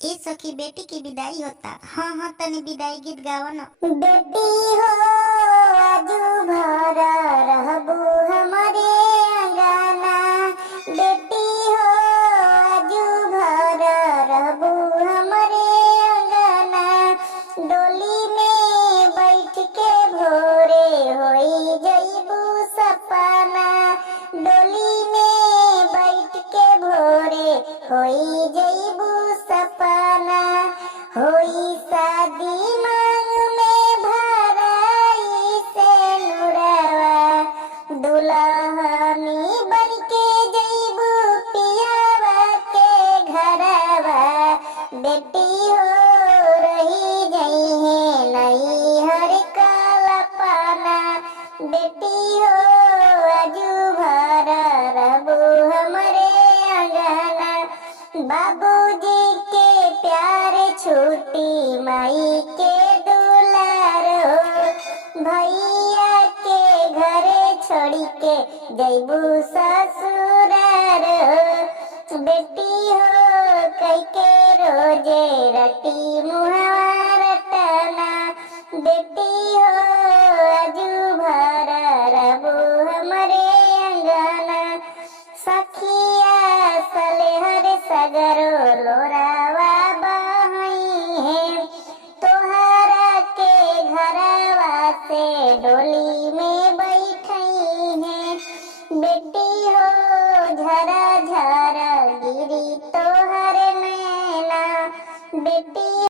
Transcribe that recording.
ए सखी बेटी की विदाई होता। हाँ हाँ तनी विदाई गीत गावा ना। बेटी हो आजू भर रहबू हमरे अंगना। बेटी हो आजू भर रहबू हमरे अंगना। डोली में बैठ के भोरे होई जइबू सपना। डोली में बैठ के भोरे होई जइबू सपना। होई शादी मांग में भराई से नुरवा। दुल्हनी बन के जइबू पियावा के घरवा। बेटी हो रही जइहे नैहर कलपना। बेटी हो आजू भर रहबू हमरे अंगना। बाबूजी के प्यार छूटी माई के दुलार हो। भैया के घरे छोड़ी के जइबू ससुरार हो। बेटी हो कई के रोजे रटी मुहवा रटना। बेटी हो आजू भर रहबू हमरे अंगना। सखिया सलेहर सगरो लोरावा बहई है। तोहरा के घरवा से डोली